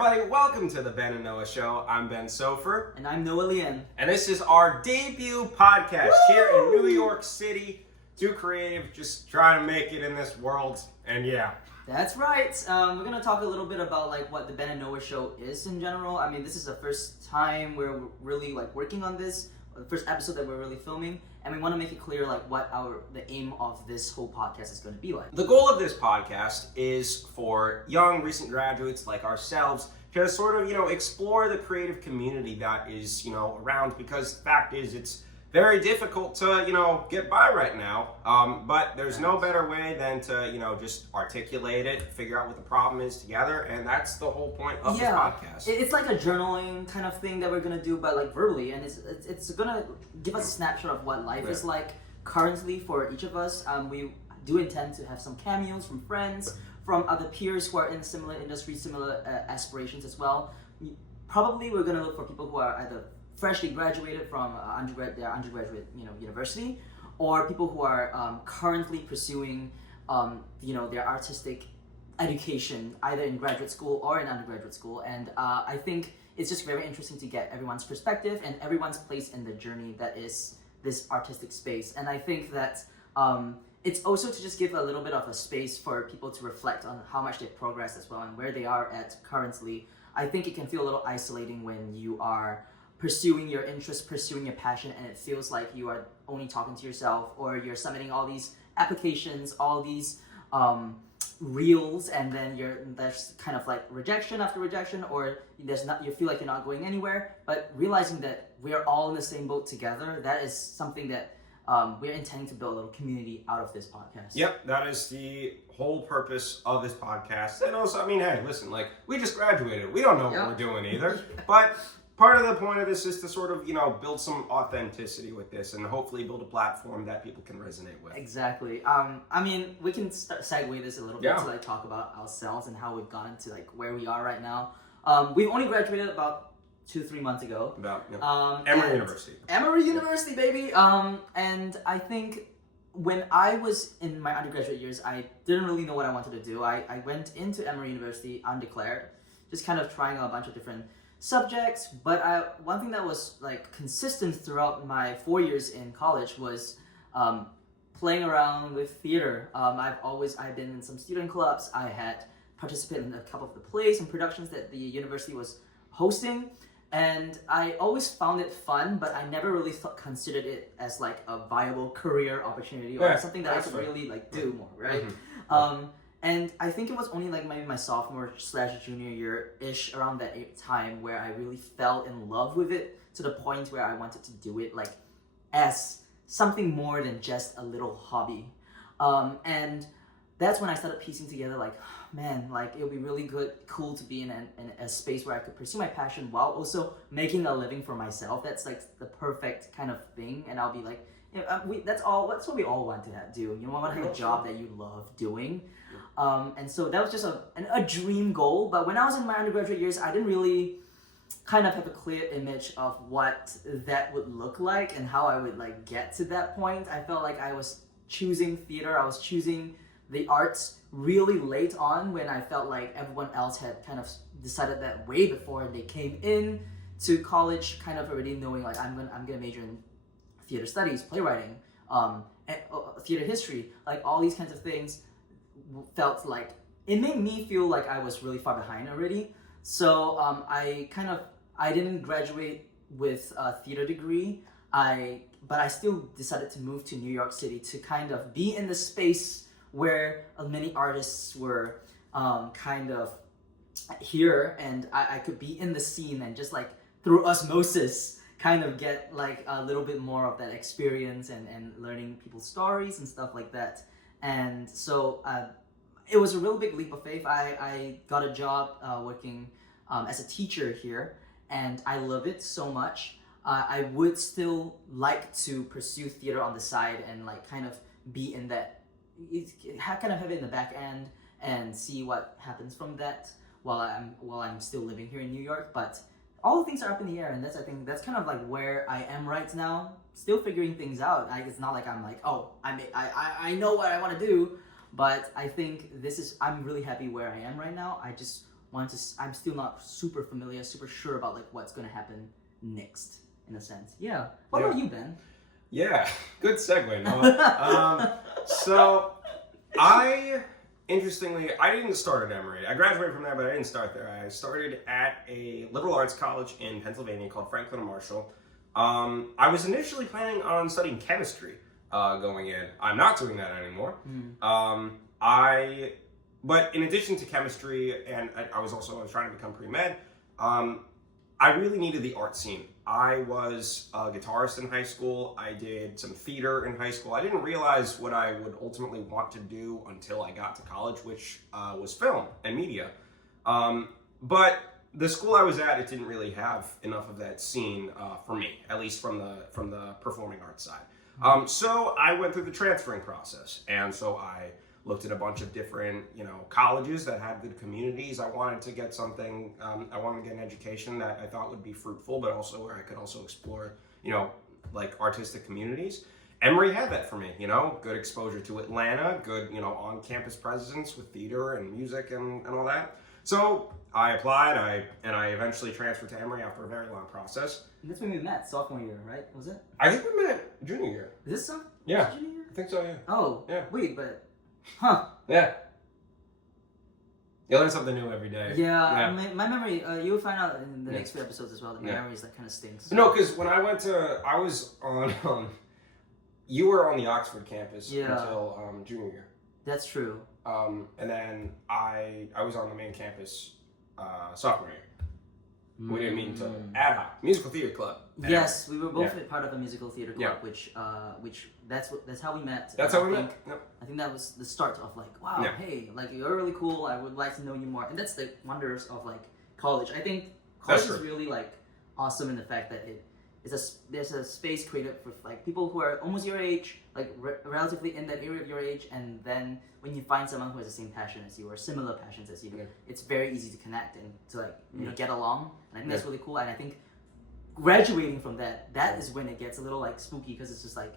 everybody, welcome to the Ben and Noah Show. I'm Ben Soffer. And I'm Noah Lian. And this is our debut podcast here in New York City. Too creative, just trying to make it in this world, and yeah. That's right. We're going to talk a little bit about what the Ben and Noah Show is in general. I mean, this is the first time we're really working on this, the first episode that we're really filming, and we want to make it clear what the aim of this whole podcast is going to be like. The goal of this podcast is for young recent graduates like ourselves to sort of, explore the creative community that is, around, because the fact is it's very difficult to, get by right now. But there's no better way than to, just articulate it, figure out what the problem is together, and that's the whole point of this podcast. It's like a journaling kind of thing that we're gonna do, but verbally, and it's gonna give us a snapshot of what life is like currently for each of us. We do intend to have some cameos from friends, from other peers who are in similar industries, similar aspirations as well. Probably we're gonna look for people who are either freshly graduated from their undergraduate university, or people who are currently pursuing their artistic education either in graduate school or in undergraduate school. And I think it's just very interesting to get everyone's perspective and everyone's place in the journey that is this artistic space. And I think that it's also to just give a little bit of a space for people to reflect on how much they've progressed as well and where they are at currently. I think it can feel a little isolating when you are pursuing your interest, pursuing your passion, and it feels like you are only talking to yourself, or you're submitting all these applications, all these reels, and then there's kind of rejection after rejection, or you feel like you're not going anywhere. But realizing that we're all in the same boat together, that is something that we're intending to build a little community out of this podcast. Yep, that is the whole purpose of this podcast. And also, hey, listen, we just graduated. We don't know what we're doing either, but part of the point of this is to sort of, build some authenticity with this and hopefully build a platform that people can resonate with. Exactly. We can segue this a little bit to talk about ourselves and how we've gotten to where we are right now. We've only graduated about 2-3 months ago. Emory University. Emory University, baby. And I think when I was in my undergraduate years, I didn't really know what I wanted to do. I went into Emory University undeclared, just kind of trying a bunch of different subjects, but one thing that was consistent throughout my 4 years in college was playing around with theater. I've been in some student clubs. I had participated in a couple of the plays and productions that the university was hosting, and I always found it fun, but I never really considered it as a viable career opportunity or something that I could really do more, right? Mm-hmm. And I think it was only maybe my sophomore/junior year-ish, around that time, where I really fell in love with it to the point where I wanted to do it as something more than just a little hobby. And that's when I started piecing together it would be really cool to be in a space where I could pursue my passion while also making a living for myself. That's the perfect kind of thing. And I'll be that's what we all want to do. You want to have a job that you love doing. And so that was just a dream goal. But when I was in my undergraduate years, I didn't really kind of have a clear image of what that would look like and how I would get to that point. I felt like I was choosing theater. I was choosing the arts really late on, when I felt like everyone else had kind of decided that way before they came in to college, kind of already knowing I'm gonna major in theater studies, playwriting, and theater history, all these kinds of things. Felt it made me feel like I was really far behind already. So I didn't graduate with a theater degree. But I still decided to move to New York City to kind of be in the space where many artists were kind of here, and I could be in the scene and just through osmosis kind of get a little bit more of that experience and learning people's stories and stuff like that. And so it was a real big leap of faith. I got a job working as a teacher here, and I love it so much. I would still like to pursue theater on the side and kind of be in that, kind of have it in the back end and see what happens from that while I'm still living here in New York. But all the things are up in the air, and I think that's kind of where I am right now. Still figuring things out. It's not I'm I know what I want to do, but I think I'm really happy where I am right now. I just I'm still not super familiar, super sure about like what's gonna happen next in a sense. Yeah. What about you, Ben? Yeah, good segue, Noah. So interestingly, I didn't start at Emory. I graduated from there, but I didn't start there. I started at a liberal arts college in Pennsylvania called Franklin and Marshall. I was initially planning on studying chemistry going in. I'm not doing that anymore. But in addition to chemistry, and I was trying to become pre-med, I really needed the art scene. I was a guitarist in high school. I did some theater in high school. I didn't realize what I would ultimately want to do until I got to college, which was film and media. But the school I was at, it didn't really have enough of that scene for me, at least from the performing arts side. So I went through the transferring process, and so I looked at a bunch of different, colleges that had good communities. I wanted to get something, I wanted to get an education that I thought would be fruitful, but also where I could also explore, like artistic communities. Emory had that for me, good exposure to Atlanta, good, on-campus presence with theater and music and all that. So I applied, and I eventually transferred to Emory after a very long process. And that's when we met, sophomore year, right? Was it? I think we met junior year. Is this so? Yeah. Junior year? I think so, yeah. Oh. Yeah. Wait, but... Huh. Yeah. You learn something new every day. Yeah. My memory, you'll find out in the next few episodes as well, that my memory is that kind of stinks. No, because when I was on, you were on the Oxford campus until junior year. That's true. And then I was on the main campus sophomore year. We didn't meet until ad hoc musical theater club. Yes, we were both part of a musical theater club, which that's how we met. That's how we met. I think that was the start of like, wow, hey, like you're really cool. I would like to know you more, and that's the wonders of like college. I think college is really like awesome in the fact that there's a space created for like people who are almost your age, like relatively in that area of your age, and then when you find someone who has the same passion as you or similar passions as you, it's very easy to connect and to like get along. And I think that's really cool. And I think graduating from that is when it gets a little like spooky, because it's just like,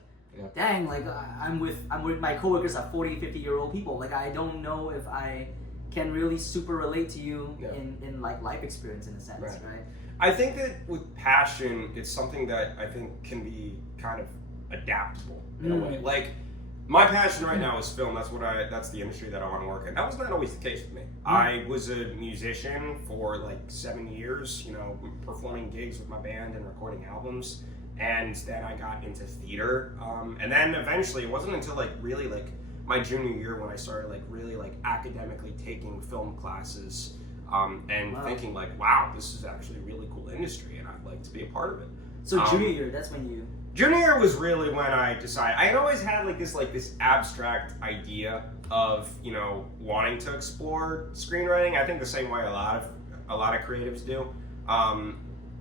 dang, like I'm with my coworkers are 40, 50-year-old people. Like I don't know if I can really super relate to you in like life experience in a sense, right? I think that with passion, it's something that I think can be kind of adaptable in a way. Like my passion right now is film. That's the industry that I want to work in. That was not always the case with me. I was a musician for like 7 years, performing gigs with my band and recording albums. And then I got into theater. And then eventually, it wasn't until like really like my junior year when I started like really like academically taking film classes. And thinking like, wow, this is actually a really cool industry, and I'd like to be a part of it. So junior year, that's when you... Junior year was really when I decided. I had always had like this abstract idea of wanting to explore screenwriting. I think the same way a lot of creatives do.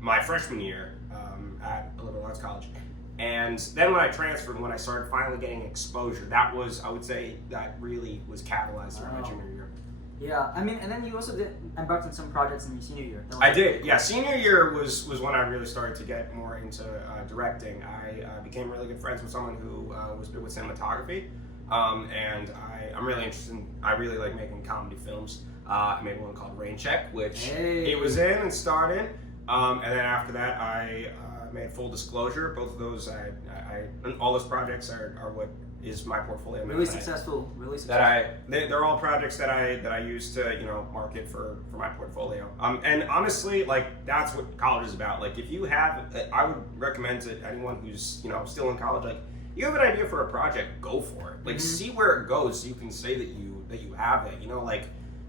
My freshman year at a liberal arts college, and then when I transferred, when I started finally getting exposure, that was, I would say, that really was catalyzed through my junior year. Yeah, I mean, and then you also embarked on some projects in your senior year. I did, yeah. Senior year was when I really started to get more into directing. I became really good friends with someone who was good with cinematography, and I'm really interested in, I really like making comedy films. I made one called Rain Check, which he was in and starred in, and then after that I made Full Disclosure. Both of those, all those projects are what is my portfolio. Really successful. They're all projects that I use to market for my portfolio. And honestly, like that's what college is about. Like if you have, I would recommend to anyone who's still in college, like you have an idea for a project, go for it. Like see where it goes, so you can say that you have it. Like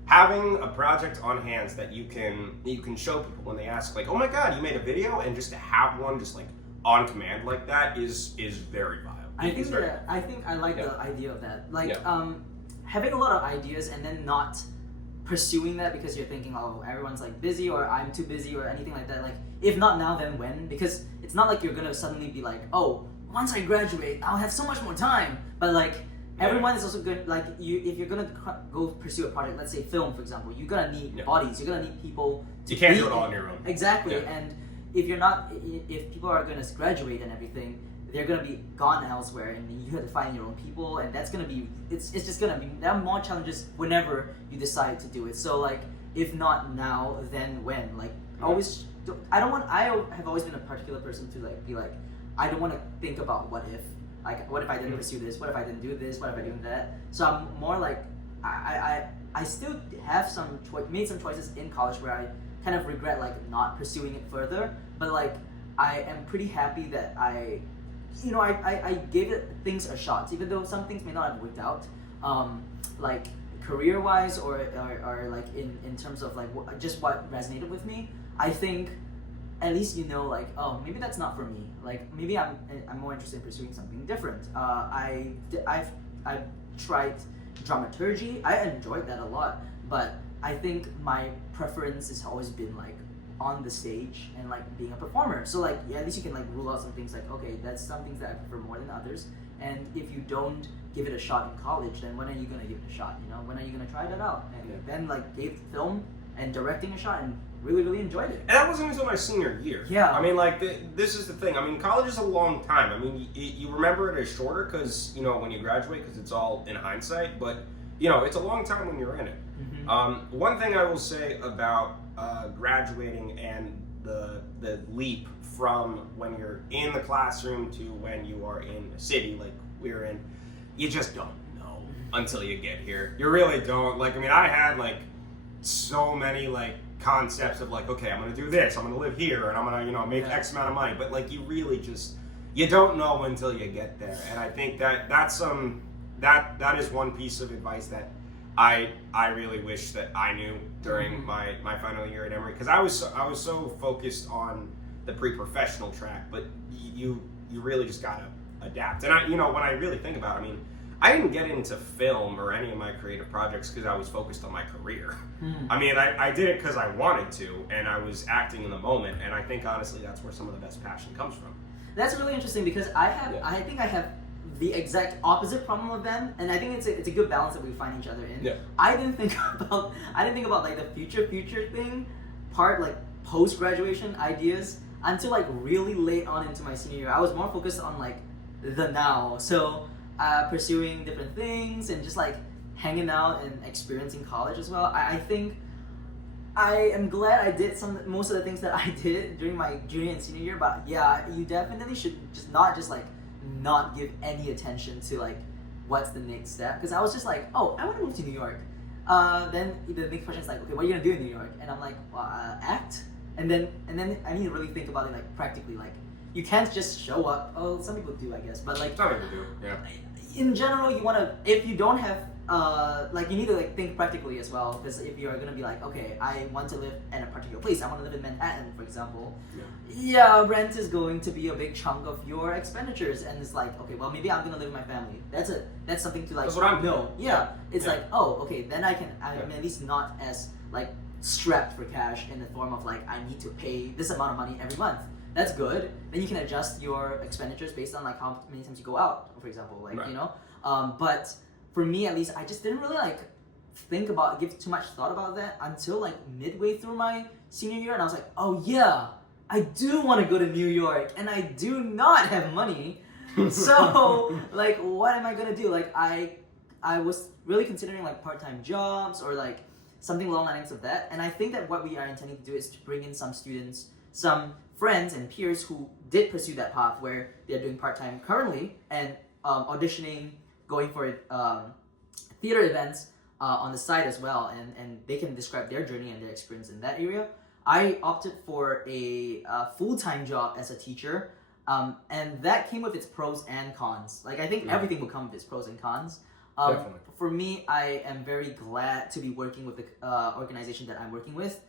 having a project on hand that you can show people when they ask, like, oh my god, you made a video, and just to have one just like on command like that is very viable. I think I like the idea of that. Like having a lot of ideas and then not pursuing that because you're thinking, oh, everyone's like busy or I'm too busy or anything like that. Like if not now, then when? Because it's not like you're gonna suddenly be like, oh, once I graduate, I'll have so much more time. But like everyone is also good. Like if you're gonna go pursue a project, let's say film, for example, you're gonna need bodies. You're gonna need people. You can't do it all on your own. Exactly. And if people are gonna graduate and everything, they're gonna be gone elsewhere, and you have to find your own people, and that's gonna be. It's just gonna be. There are more challenges whenever you decide to do it. So like if not now, then when? Like always, I have always been a particular person to like be like, I don't want to think about what if. Like, what if I didn't pursue this? What if I didn't do this? What if I didn't do that? So I'm more like, I still have made some choices in college where I kind of regret like not pursuing it further. But like, I am pretty happy that I gave things a shot, even though some things may not have worked out. Like career-wise or like in terms of like just what resonated with me. I think at least like, oh, maybe that's not for me. Like maybe I'm more interested in pursuing something different. I've tried dramaturgy. I enjoyed that a lot, but I think my preference has always been like on the stage and like being a performer. So like, yeah, at least you can like rule out some things like, okay, that's some things that I prefer more than others. And if you don't give it a shot in college, then when are you gonna give it a shot? When are you gonna try that out? And then like gave film and directing a shot and really enjoyed it. And that wasn't until my senior year. Yeah. I mean, like, this is the thing. I mean, college is a long time. I mean, you remember it as shorter because, when you graduate, because it's all in hindsight. But, it's a long time when you're in it. Mm-hmm. One thing I will say about graduating and the leap from when you're in the classroom to when you are in a city like we're in, you just don't know until you get here. You really don't. Like, I mean, I had, like, so many, like, concepts of like, okay, I'm gonna do this, I'm gonna live here, and I'm gonna make X amount of money, but like you really just you don't know until you get there. And I think that's that is one piece of advice that I really wish that I knew during my final year at Emory, because I was so focused on the pre-professional track, but you really just gotta adapt. And I when I really think about it, I mean, I didn't get into film or any of my creative projects because I was focused on my career. I mean, I did it because I wanted to, and I was acting in the moment, and I think, honestly, that's where some of the best passion comes from. That's really interesting because I think I have the exact opposite problem with them, and I think it's a good balance that we find each other in. Yeah. I didn't think about like the future thing part, like post-graduation ideas, until like really late on into my senior year. I was more focused on like the now. So pursuing different things and just like hanging out and experiencing college as well. I think I am glad I did most of the things that I did during my junior and senior year, but yeah, you definitely should not give any attention to like what's the next step, because I was just like, oh, I want to move to New York. Then the next question is like, okay, what are you gonna do in New York? And I'm like, well, act. And then I need to really think about it like practically. Like you can't just show up. Oh, some people do, I guess, but like some people do. Yeah. In general, you want to, if you don't have you need to like think practically as well, because if you're gonna be like, okay, I want to live in a particular place, I want to live in Manhattan, for example. Yeah, rent is going to be a big chunk of your expenditures, and it's like, okay, well, maybe I'm gonna live with my family. That's something to like. That's what I'm know. Yeah, it's like, oh, okay, then I'm at least not as like strapped for cash in the form of like I need to pay this amount of money every month. That's good. Then you can adjust your expenditures based on like how many times you go out, for example, like right. But for me, at least, I just didn't really like give too much thought about that until like midway through my senior year, and I was like, oh yeah, I do want to go to New York, and I do not have money. So like, what am I gonna do? Like I was really considering like part-time jobs or like something along the lines of that, and I think that what we are intending to do is to bring in some students, some friends and peers who did pursue that path where they're doing part-time currently and auditioning, going for theater events on the side as well, and they can describe their journey and their experience in that area. I opted for a full-time job as a teacher, and that came with its pros and cons. Like I think everything will come with its pros and cons. Definitely. For me, I am very glad to be working with the organization that I'm working with.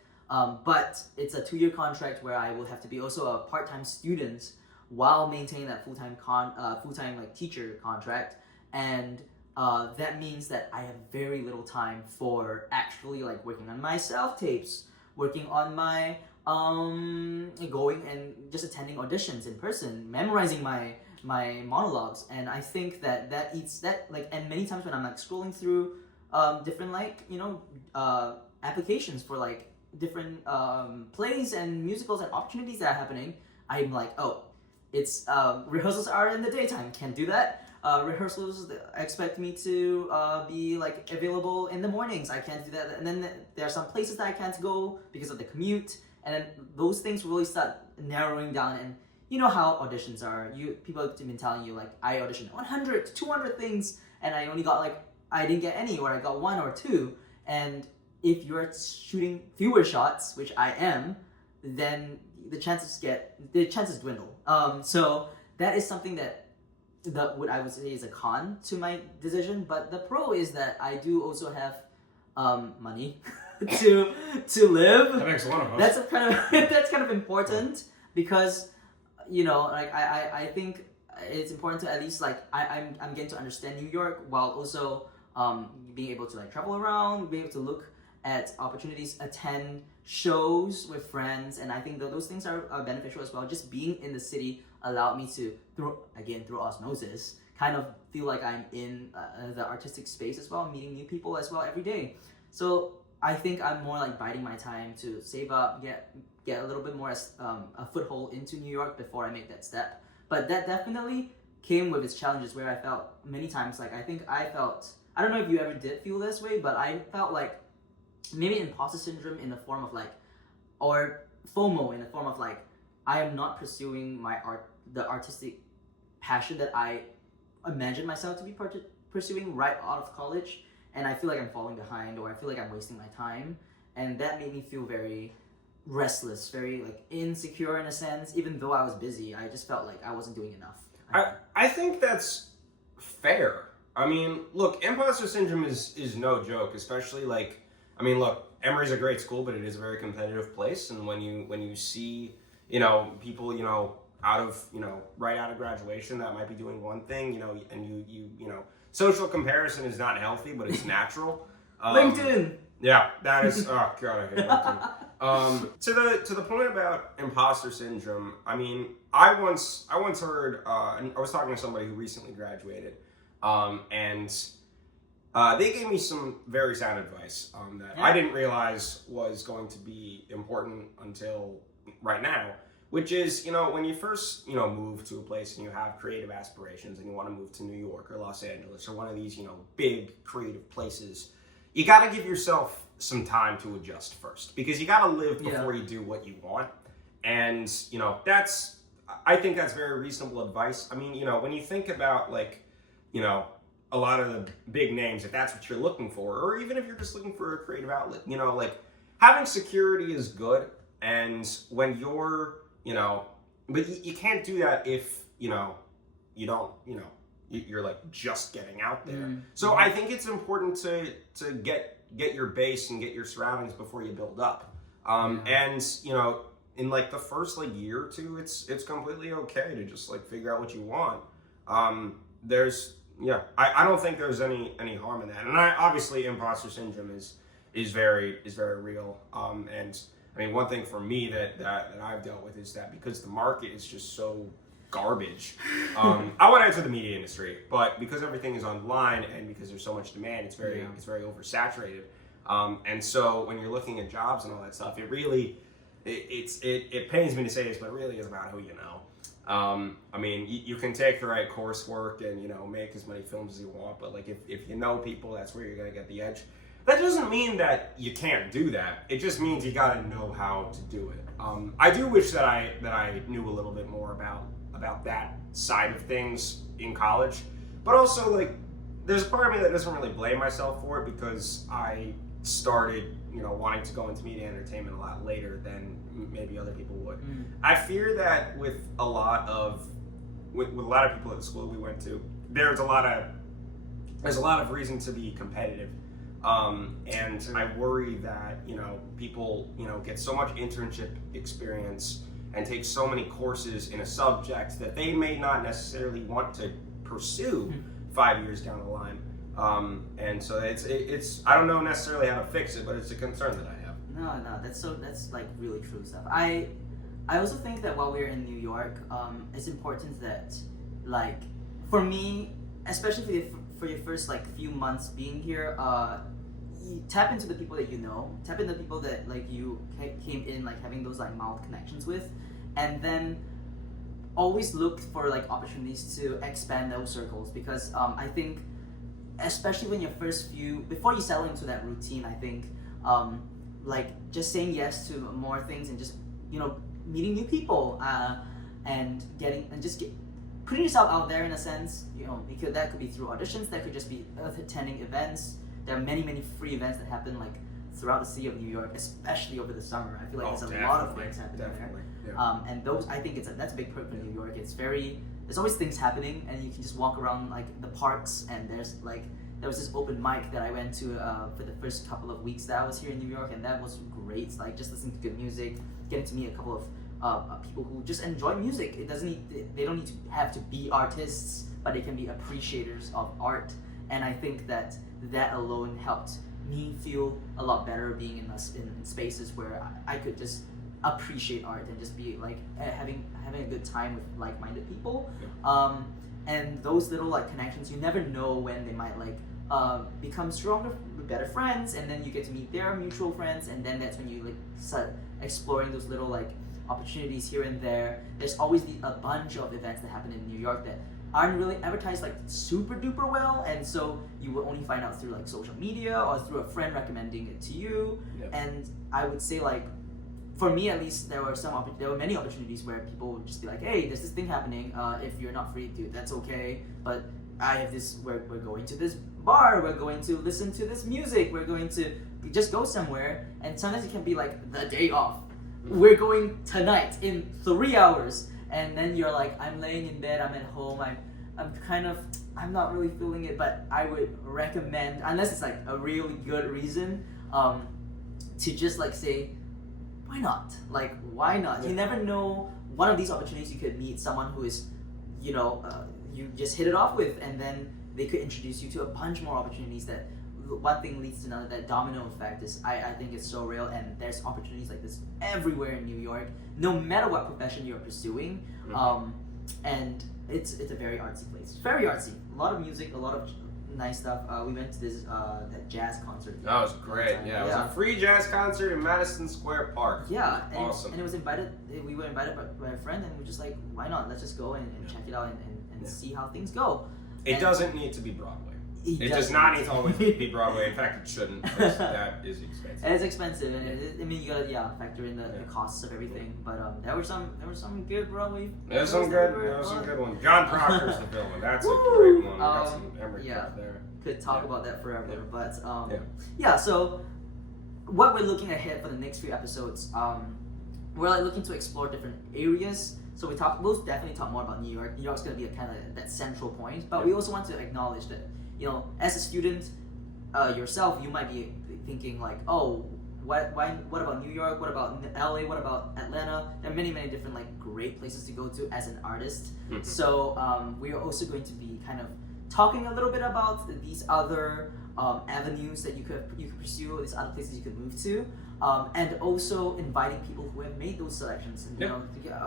But it's a 2-year contract where I will have to be also a part-time student while maintaining that full-time like teacher contract, and that means that I have very little time for actually like working on my self-tapes, working on my going and just attending auditions in person, memorizing my monologues. And I think that eats that, like, and many times when I'm like scrolling through different like applications for like different plays and musicals and opportunities that are happening, I'm like, oh, it's rehearsals are in the daytime, can't do that. rehearsals expect me to be like available in the mornings. I can't do that, and then there are some places that I can't go because of the commute, and then those things really start narrowing down. And you know how auditions are. People have been telling you like I auditioned 100 to 200 things, and I only got like I didn't get any, or I got one or two. And if you're shooting fewer shots, which I am, then the chances dwindle. So that is something that what I would say is a con to my decision. But the pro is that I do also have money to live. That makes a lot of That's kind of important because like I think it's important to at least like I'm getting to understand New York while also being able to like travel around, being able to look at opportunities, attend shows with friends, and I think that those things are beneficial as well. Just being in the city allowed me to, through osmosis, kind of feel like I'm in the artistic space as well, meeting new people as well every day. So I think I'm more like biding my time to save up, get a little bit more a foothold into New York before I make that step. But that definitely came with its challenges where I felt many times like I don't know if you ever did feel this way, but I felt like maybe imposter syndrome in the form of like, or FOMO in the form of like, I am not pursuing the artistic passion that I imagined myself to be pursuing right out of college, and I feel like I'm falling behind, or I feel like I'm wasting my time, and that made me feel very restless, very like insecure in a sense. Even though I was busy, I just felt like I wasn't doing enough. I think that's fair. I mean, look, imposter syndrome is no joke, especially like, I mean, look, Emory's a great school, but it is a very competitive place, and when you see, people, right out of graduation that might be doing one thing, and you social comparison is not healthy, but it's natural. LinkedIn. Yeah, that is. Oh God, I hate LinkedIn. To the point about imposter syndrome, I mean, I once heard. I was talking to somebody who recently graduated, and they gave me some very sound advice that I didn't realize was going to be important until right now. Which is, when you first, move to a place and you have creative aspirations and you want to move to New York or Los Angeles or one of these, big creative places, you got to give yourself some time to adjust first, because you got to live before you do what you want. And, I think that's very reasonable advice. I mean, when you think about like, a lot of the big names, if that's what you're looking for, or even if you're just looking for a creative outlet, like having security is good. And when you're, but you can't do that if, you don't, you're like just getting out there. Mm-hmm. So I think it's important to get your base and get your surroundings before you build up. And, in like the first like year or two, it's completely okay to just like figure out what you want. I don't think there's any harm in that. And obviously imposter syndrome is very real. And I mean, one thing for me that I've dealt with is that because the market is just so garbage. I want to enter the media industry, but because everything is online and because there's so much demand, it's very oversaturated. And so when you're looking at jobs and all that stuff, it really it pains me to say this, but it really is about who you know. I mean, you can take the right coursework and make as many films as you want, but like if you know people, that's where you're gonna get the edge. That doesn't mean that you can't do that. It just means you gotta know how to do it. I do wish that I knew a little bit more about that side of things in college, but also like there's a part of me that doesn't really blame myself for it, because I started wanting to go into media and entertainment a lot later than maybe other people would. I fear that with a lot of people at the school we went to, there's a lot of reason to be competitive. And I worry that, people, get so much internship experience and take so many courses in a subject that they may not necessarily want to pursue 5 years down the line. And so it's I don't know necessarily how to fix it, but it's a concern that I have. No, that's like really true stuff. I also think that while we're in New York, it's important that, like, for me, especially for your first like few months being here, you tap into the people that tap into the people that like you came in like having those like mild connections with, and then always look for like opportunities to expand those circles, because I think, especially when before you settle into that routine, I think like just saying yes to more things and just meeting new people and putting yourself out there in a sense. That could be through auditions, that could just be attending events. There are many free events that happen like throughout the city of New York, especially over the summer. I feel like there's a lot of things happening there. Yeah. And those, I think that's a big perk for New York. There's always things happening, and you can just walk around like the parks, and there was this open mic that I went to for the first couple of weeks that I was here in New York, and that was great. Like just listening to good music, getting to meet a couple of people who just enjoy music. They don't need to have to be artists, but they can be appreciators of art. And I think that alone helped me feel a lot better being in spaces where I could just appreciate art and just be like having a good time with like-minded people. Yeah. And those little like connections, you never know when they might like become stronger, better friends, and then you get to meet their mutual friends, and then that's when you like start exploring those little like opportunities here and there. There's always a bunch of events that happen in New York that aren't really advertised like super duper well, and so you will only find out through like social media or through a friend recommending it to you. Yep. And I would say like, for me at least, there were many opportunities where people would just be like, hey, there's this thing happening, if you're not free, dude, that's okay, but I have this, we're going to this bar, we're going to listen to this music, we're going to just go somewhere. And sometimes it can be like the day off, we're going tonight in 3 hours, and then you're like, I'm laying in bed, I'm at home, I'm not really feeling it, but I would recommend, unless it's like a really good reason, to just like say, why not? Like, why not? Yeah. You never know, one of these opportunities you could meet someone who is, you just hit it off with, and then they could introduce you to a bunch more opportunities. That one thing leads to another. That domino effect is, I think it's so real, and there's opportunities like this everywhere in New York, no matter what profession you're pursuing. Mm-hmm. And it's a very artsy place. Very artsy. A lot of music, a lot of nice stuff. We went to this that jazz concert. That was great. Yeah, it was a free jazz concert in Madison Square Park. Yeah, and awesome. And it was we were invited by a friend, and we were just like, why not? Let's just go and check it out and see how things go. It doesn't need to be Broadway. It does not need to always be Broadway. In fact, it shouldn't, because that is expensive. It's expensive, and you gotta factor in the costs of everything. But there were some good Broadway. There was some good ones. John Proctor's the villain. That's a great one. We got some Emery there. Could talk about that forever, but So what we're looking ahead for the next few episodes, we're like looking to explore different areas. So we'll definitely talk more about New York. New York's gonna be a kind of that central point, but we also want to acknowledge that, as a student yourself, you might be thinking like, oh, what about New York? What about LA? What about Atlanta? There are many different like great places to go to as an artist. Mm-hmm. So we are also going to be kind of talking a little bit about these other avenues that you could pursue, these other places you could move to, and also inviting people who have made those selections. And,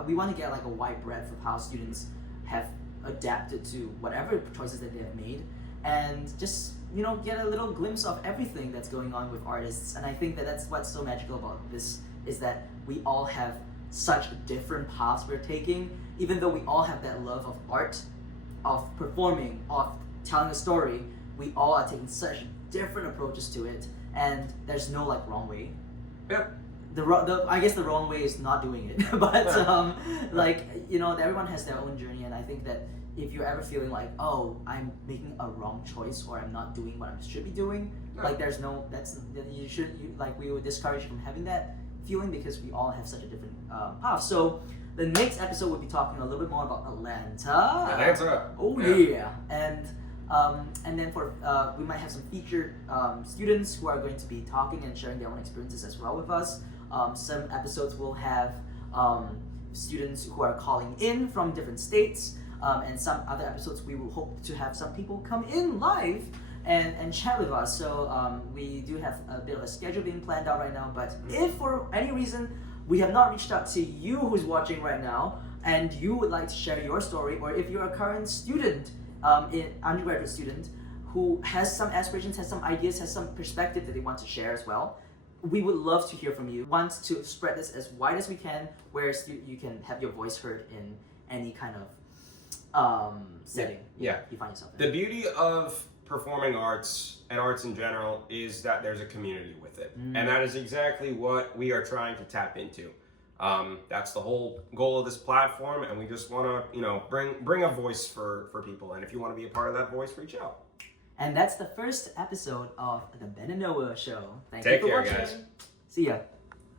we want to get like a wide breadth of how students have adapted to whatever choices that they have made, and just get a little glimpse of everything that's going on with artists. And I think that's what's so magical about this, is that we all have such different paths we're taking, even though we all have that love of art, of performing, of telling a story. We all are taking such different approaches to it, and there's no like wrong way. Yeah. I guess the wrong way is not doing it, but everyone has their own journey, and I think that if you're ever feeling like, oh, I'm making a wrong choice, or I'm not doing what I should be doing, we would discourage you from having that feeling, because we all have such a different path. So the next episode we'll be talking a little bit more about Atlanta. Oh yeah. And then we might have some featured students who are going to be talking and sharing their own experiences as well with us. Some episodes will have students who are calling in from different states, and some other episodes we will hope to have some people come in live and chat with us. So we do have a bit of a schedule being planned out right now, but if for any reason we have not reached out to you who's watching right now, and you would like to share your story, or if you're a current student, undergraduate student who has some aspirations, has some ideas, has some perspective that they want to share as well, we would love to hear from you. We want to spread this as wide as we can, where you can have your voice heard any kind of setting you find yourself in. The beauty of performing arts and arts in general is that there's a community with it, and that is exactly what we are trying to tap into. That's the whole goal of this platform, and we just want to, bring a voice for people. And if you want to be a part of that voice, reach out. And that's the first episode of the Ben and Noah Show. Take care, watching. guys. See ya.